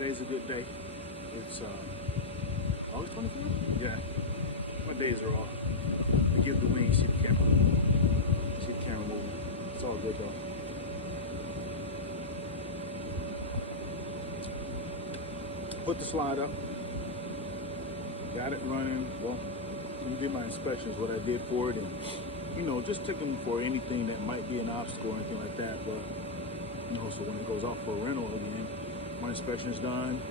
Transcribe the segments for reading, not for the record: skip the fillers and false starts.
Today's a good day. It's August 24th? Yeah. My days are off. I give the wings, see the camera. See the camera moving. It's all good though. Put the slide up. Got it running. Well, when I did my inspections, what I did for it, and just checking for anything that might be an obstacle or anything like that. But so when it goes off for a rental again, my inspection is done.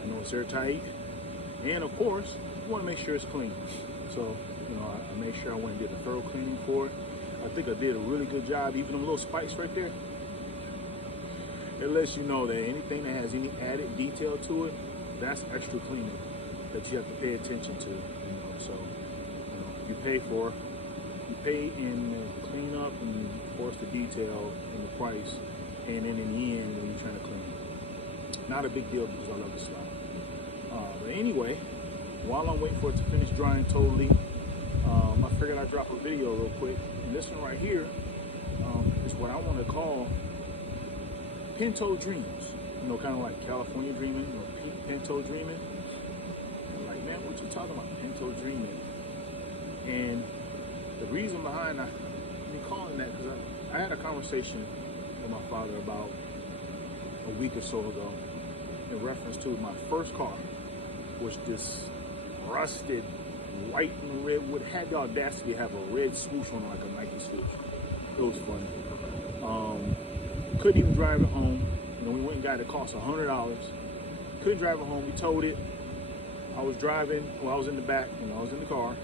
I know it's airtight, and of course, you want to make sure it's clean. So I made sure I went and did a thorough cleaning for it. I think I did a really good job. Even them little spikes right there, it lets you know that anything that has any added detail to it, that's extra cleaning that you have to pay attention to. So you pay in the cleanup and of course the detail and the price, and then in the end when you're trying to clean it. Not a big deal because I love the slide. But anyway, while I'm waiting for it to finish drying totally, I figured I'd drop a video real quick. And this one right here is what I want to call Pinto Dreams. Kind of like California dreaming, Pinto dreaming. I'm like, man, what you talking about, Pinto dreaming? And the reason behind me calling that, because I had a conversation with my father about a week or so ago in reference to my first car, was this rusted white and red, would had the audacity to have a red swoosh on it, like a Nike swoosh. It was funny. Couldn't even drive it home. We went and got it. It cost $100. Couldn't drive it home. We towed it. I was driving. Well, I was in the back. I was in the car,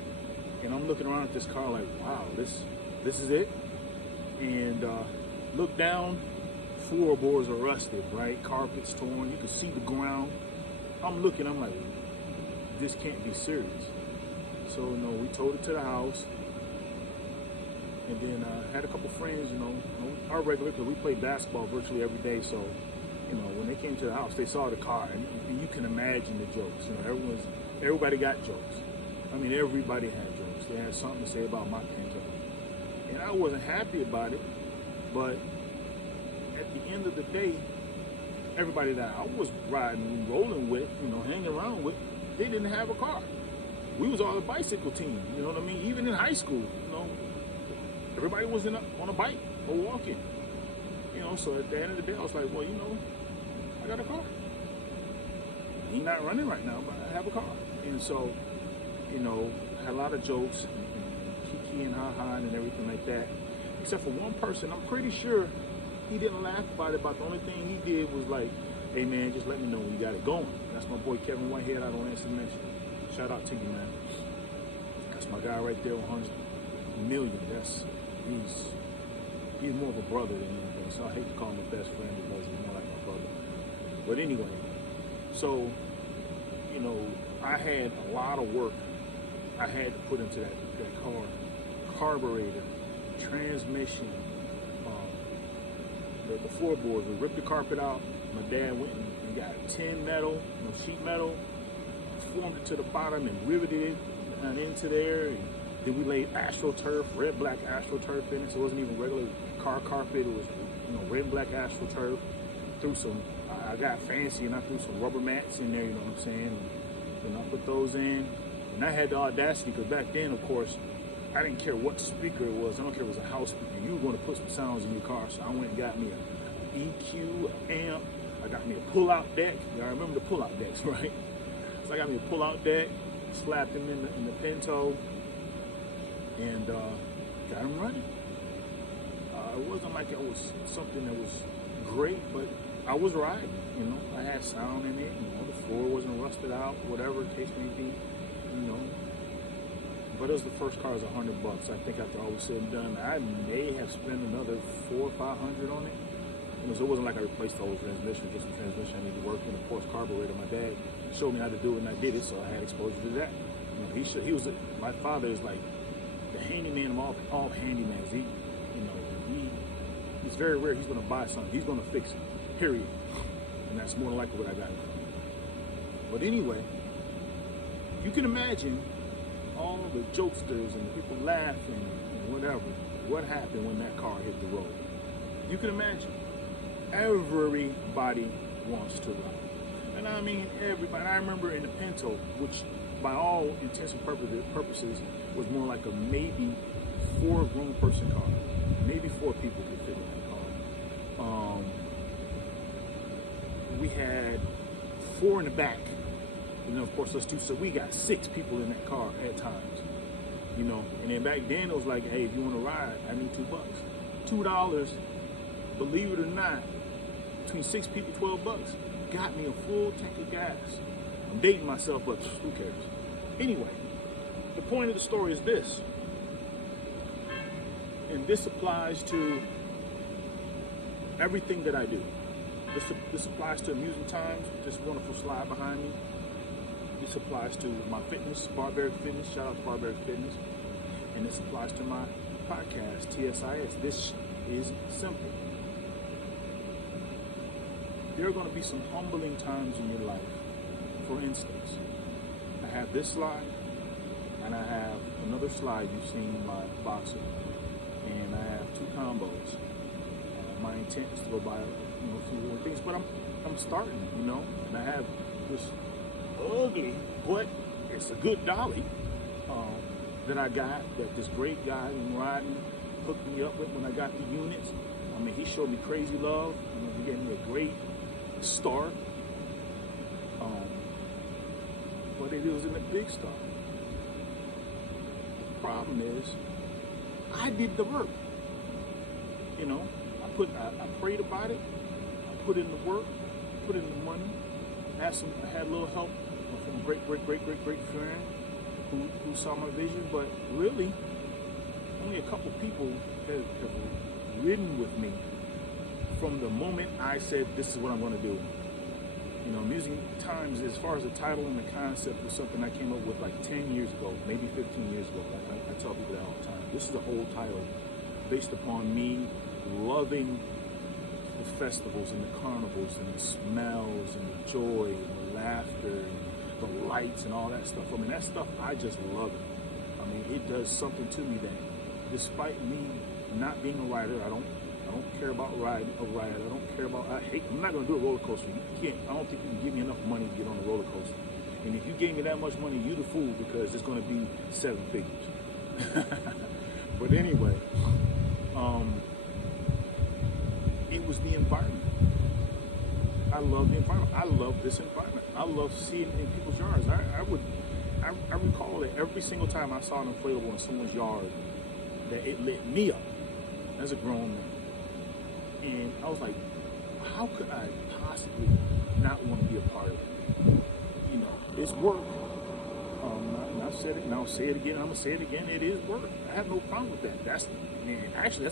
and I'm looking around at this car like, wow, this is it. And look down. Floorboards are rusted, right? Carpet's torn. You can see the ground. I'm looking. I'm like, this can't be serious. So we towed it to the house, and then had a couple friends, our regular, because we play basketball virtually every day. So when they came to the house, they saw the car, and you can imagine the jokes. Everybody got jokes. I mean, everybody had jokes. They had something to say about my Pinto, and I wasn't happy about it. But at the end of the day, everybody that I was riding and rolling with, hanging around with, they didn't have a car. We was all a bicycle team, you know what I mean? Even in high school, everybody was on a bike or walking. So at the end of the day, I was like, well, I got a car. He's not running right now, but I have a car. And so, I had a lot of jokes and kiki and ha-ha and everything like that. Except for one person, I'm pretty sure he didn't laugh about it, but the only thing he did was like, hey man, just let me know when you got it going. That's my boy Kevin Whitehead out on Instant Mention. Shout out to you, man. That's my guy right there, 100 million. He's more of a brother than anything. So I hate to call him a best friend because he's more like my brother. But anyway, so I had a lot of work I had to put into that car. Carburetor, transmission, the floorboards. We ripped the carpet out. My dad went and got tin metal, sheet metal, formed it to the bottom and riveted it into there. And then we laid AstroTurf, red black AstroTurf in it. So it wasn't even regular car carpet. It was red and black AstroTurf. I got fancy and I threw some rubber mats in there. You know what I'm saying? And I put those in. And I had the audacity, because back then, of course, I didn't care what speaker it was. I don't care if it was a house speaker. You were going to put some sounds in your car. So I went and got me an EQ, amp. I got me a pull-out deck. I remember the pull-out decks, right? So I got me a pull-out deck, slapped them in the Pinto, and got them running. It wasn't like it was something that was great, but I was riding. I had sound in it. The floor wasn't rusted out, whatever the case may be. But it was the first car, was $100. I think after all was said and done, I may have spent another $400 or $500 on it. So it wasn't like I replaced the whole transmission, just the transmission I needed to work in. Of course, carburetor. My dad showed me how to do it, and I did it, so I had exposure to that. My father is like the handyman of all handymans. He's very rare. He's going to buy something. He's going to fix it. Period. And that's more than likely what I got it from. But anyway, you can imagine all the jokesters and the people laughing and whatever. What happened when that car hit the road? You can imagine. Everybody wants to ride. And I mean, everybody. I remember in the Pinto, which by all intents and purposes was more like a maybe 4 grown person car. Maybe 4 people could fit in that car. We had 4 in the back. And then of course us 2, so we got 6 people in that car at times. You know, and then back then it was like, hey, if you want to ride, I need $2. $2, believe it or not, between 6 people, $12, got me a full tank of gas. I'm dating myself, but who cares? Anyway, the point of the story is this, and this applies to everything that I do. This applies to Amuzing Timez, this wonderful slide behind me. This applies to my fitness, Barbaric Fitness. Shout out to Barbaric Fitness. And this applies to my podcast, TSIS. This is simple. There are going to be some humbling times in your life. For instance, I have this slide, and I have another slide you've seen in my boxer, and I have 2 combos. My intent is to go buy, a few more things, but I'm starting, and I have this ugly, but it's a good dolly that I got, that this great guy in riding hooked me up with when I got the units. I mean, he showed me crazy love. He gave me a great start. But it was in a big start. The problem is, I did the work. I prayed about it. I put in the work, put in the money. I had a little help from a great friend who saw my vision, but really, only a couple people have ridden with me from the moment I said, this is what I'm going to do. Amuzing Timez, as far as the title and the concept, was something I came up with like 10 years ago, maybe 15 years ago. I tell people that all the time. This is a whole title based upon me loving the festivals and the carnivals and the smells and the joy and the laughter and the lights and all that stuff. I mean, that stuff, I just love it. I mean, it does something to me that, despite me not being a rider, I don't care about riding a ride. I don't care about, I'm not going to do a roller coaster. I don't think you can give me enough money to get on a roller coaster. And if you gave me that much money, you the fool, because it's going to be 7 figures. But anyway, it was the environment. I love the environment. I love this environment. I love seeing it in people's yards. I recall that every single time I saw an inflatable in someone's yard, that it lit me up as a grown man. And I was like, how could I possibly not want to be a part of it? It's work. And I've said it, and I'll say it again. I'm gonna say it again. It is work. I have no problem with that. That's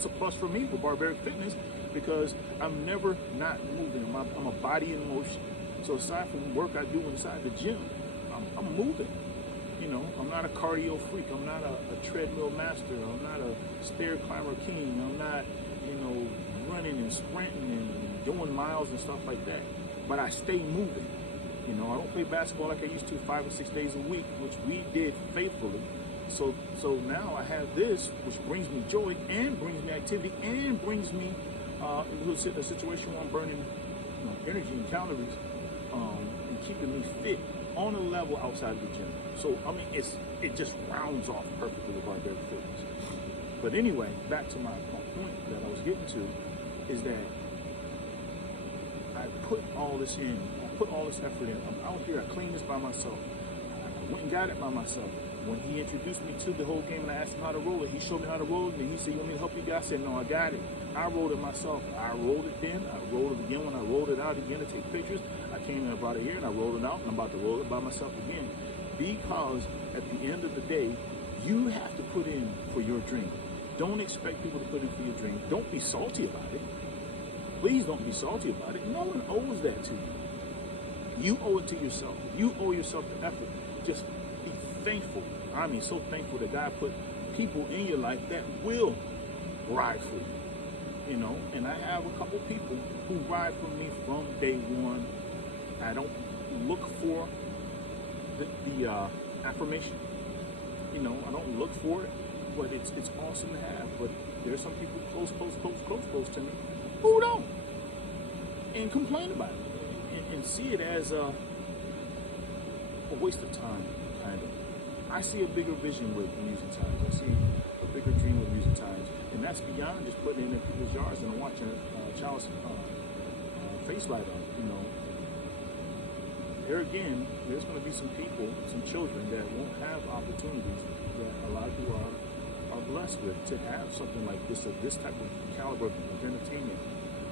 a plus for me for Barbaric Fitness, because I'm never not moving. I'm a body in motion. So aside from the work I do inside the gym, I'm moving. I'm not a cardio freak. I'm not a treadmill master. I'm not a stair climber king. I'm not, running and sprinting and doing miles and stuff like that. But I stay moving. I don't play basketball like I used to 5 or 6 days a week, which we did faithfully. So now I have this, which brings me joy and brings me activity and brings me into a situation where I'm burning energy and calories and keeping me fit on a level outside of the gym. So, I mean, it just rounds off perfectly with Barbaric Fitness. But anyway, back to my point that I was getting to, is that I put all this in. I put all this effort in. I'm out here. I cleaned this by myself. I went and got it by myself. When he introduced me to the whole game and I asked him how to roll it, he showed me how to roll it, and he said, you want me to help you guys? I said, no, I got it. I rolled it myself. I rolled it then. I rolled it again when I rolled it out again to take pictures. I came and I brought it here and I rolled it out, and I'm about to roll it by myself again. Because at the end of the day, you have to put in for your dream. Don't expect people to put in for your dream. Don't be salty about it. Please don't be salty about it. No one owes that to you. You owe it to yourself. You owe yourself the effort. Just be thankful. I mean, so thankful that God put people in your life that will ride for you. And I have a couple people who ride for me from day one. I don't look for the affirmation. I don't look for it, but it's awesome to have. But there's some people close to me who don't, and complain about it, and see it as a waste of time, kind of. I see a bigger vision with Amuzing Timez. I see a bigger dream with Amuzing Timez, and that's beyond just putting it in people's yards and watching a child's face light up. You know, there again, there's going to be some people, some children that won't have opportunities that a lot of people are blessed with to have something like this, this type of caliber of entertainment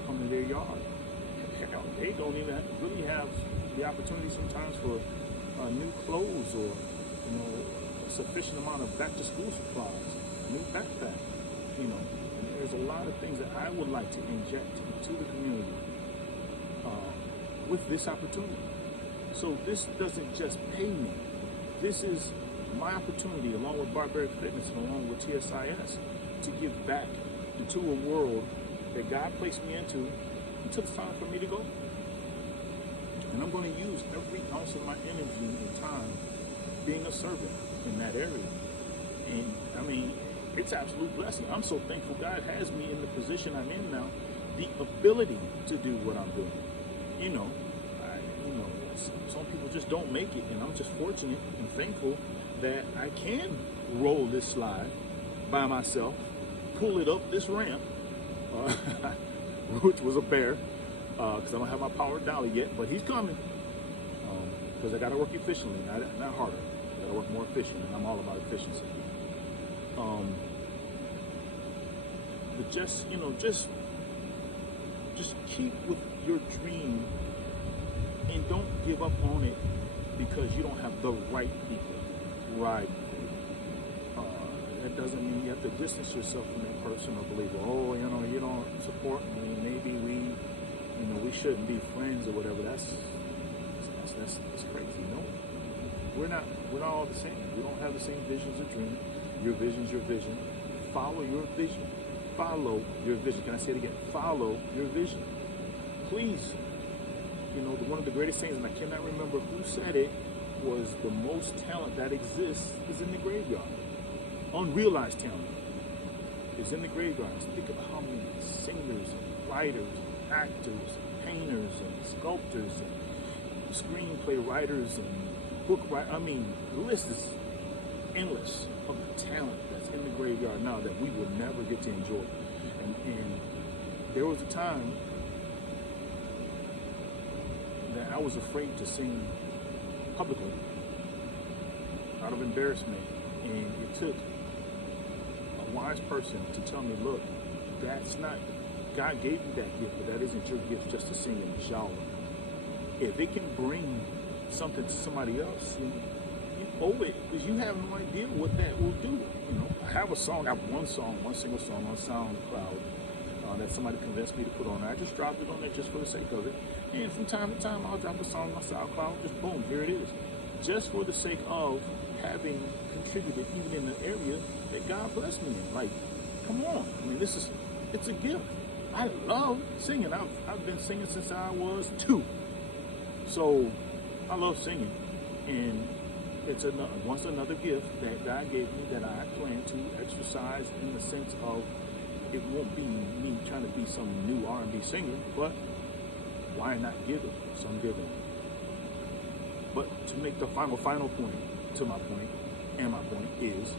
come to their yard. They don't even really have the opportunity sometimes for new clothes or, you know, a sufficient amount of back-to-school supplies, new backpack, you know. And there's a lot of things that I would like to inject into the community with this opportunity. So this doesn't just pay me. This is my opportunity, along with Barbaric Fitness and along with TSIS, to give back into a world that God placed me into until it's time for me to go. And I'm going to use every ounce of my energy and time being a servant in that area. And I mean, it's absolute blessing. I'm so thankful God has me in the position I'm in now, the ability to do what I'm doing. You know, some people just don't make it, and I'm just fortunate and thankful that I can roll this slide by myself, pull it up this ramp, which was a bear, because I don't have my power dolly yet, but he's coming, because I got to work efficiently, not harder. I got to work more efficient, and I'm all about efficiency. But just, you know, just keep with your dream and don't give up on it because you don't have the right people riding for you. That doesn't mean you have to distance yourself from that person or believe, oh, you know, you don't support me. Maybe we shouldn't be friends or whatever. That's crazy. No, we're not all the same. We don't have the same visions or dreams. Your vision's your vision. Follow your vision. Follow your vision. Can I say it again? Follow your vision. Please. You know, one of the greatest things, and I cannot remember who said it, was the most talent that exists is in the graveyard. Unrealized talent is in the graveyard. Think about how many singers, writers, actors, painters, and sculptors, and screenplay writers, and book writers. I mean, the list is endless of the talent that's in the graveyard now that we will never get to enjoy. And there was a time that I was afraid to sing publicly out of embarrassment, and it took a wise person to tell me, look, that's not, God gave you that gift, but that isn't your gift just to sing in the shower. If it can bring something to somebody else, you owe it, because you have no idea what that will do. You know, I have a song, I have one single song on SoundCloud that somebody convinced me to put on there. I just dropped it on there just for the sake of it. And from time to time, I'll drop a song on SoundCloud, just boom, here it is. Just for the sake of having contributed even in the area that God blessed me in. Like, come on. I mean, it's a gift. I love singing. I've been singing since I was 2. So, I love singing. And it's another gift that God gave me that I plan to exercise in the sense of it won't be me trying to be some new R&B singer, but why not give it? So I'm giving it. But to make the final point to my point, and my point is,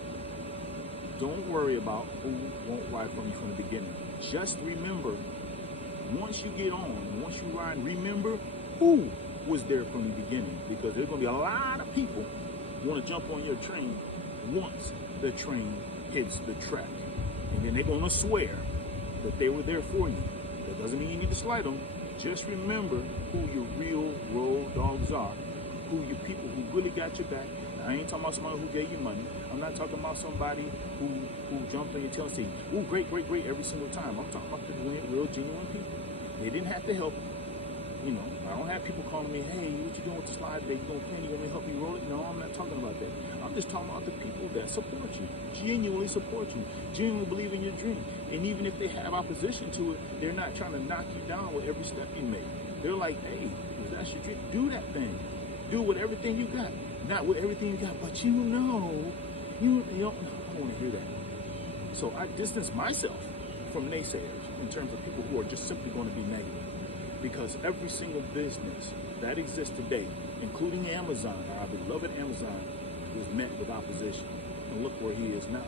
don't worry about who won't ride for you from the beginning. Just remember, once you get on, once you ride, remember who was there from the beginning, because there's going to be a lot of people who want to jump on your train once the train hits the track. And then they're going to swear that they were there for you. That doesn't mean you need to slide them. Just remember who your real road dogs are, who your people who really got your back. Now, I ain't talking about somebody who gave you money. I'm not talking about somebody who jumped on your tail and said, "Ooh, great," every single time. I'm talking about the real, genuine people. They didn't have to help. You know, I don't have people calling me, "Hey, what you doing with the slide today? You gonna plan? You gonna help me roll it?" No, I'm not talking about that. I'm just talking about the people that support you, genuinely support you, genuinely believe in your dream. And even if they have opposition to it, they're not trying to knock you down with every step you make. They're like, "Hey, if that's your dream, do that thing. Do it with everything you got. Not with everything you got, but you don't I want to hear that." So I distance myself from naysayers in terms of people who are just simply going to be negative. Because every single business that exists today, including Amazon, our beloved Amazon, is met with opposition. And look where he is now.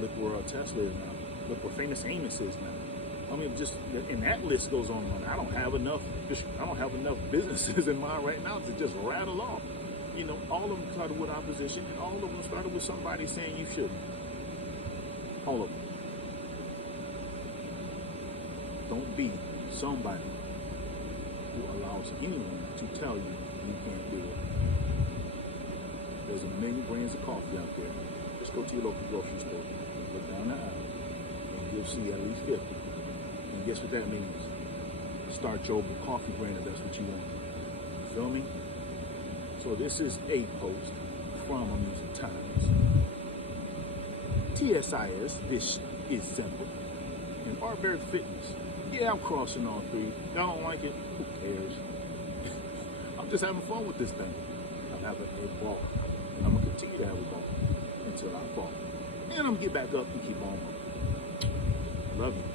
Look where Tesla is now. Look where Famous Amos is now. I mean, just, and that list goes on and on. I don't have enough businesses in mind right now to just rattle off. You know, all of them started with opposition, and all of them started with somebody saying you shouldn't. All of them. Don't be somebody who allows anyone to tell you you can't do it. There's a million brands of coffee out there. Just go to your local grocery store, look down the aisle, and you'll see at least 50. And guess what that means? Start your coffee brand if that's what you want. You feel me? So this is a post from Amuzing Timez. TSIS, this is simple. And Barbaric Fitness. Yeah, I'm crossing all three. Y'all don't like it? Who cares? I'm just having fun with this thing. I'm having a ball. And I'm going to continue to have a ball until I fall. And I'm going to get back up and keep on. Love you.